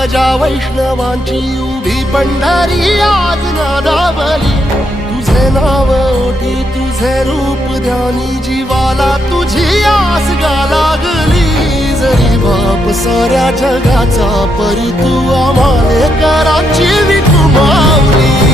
ध्वजा वैष्णवांची उभी पंढरी आज नादावली, तुझे नाव ओठी तुझे रूप ध्यानी, जीवाला तुझी आस गा लागली। जरी बाप साऱ्या जगाचा परी तू आम्हाले कराची विठू माऊली।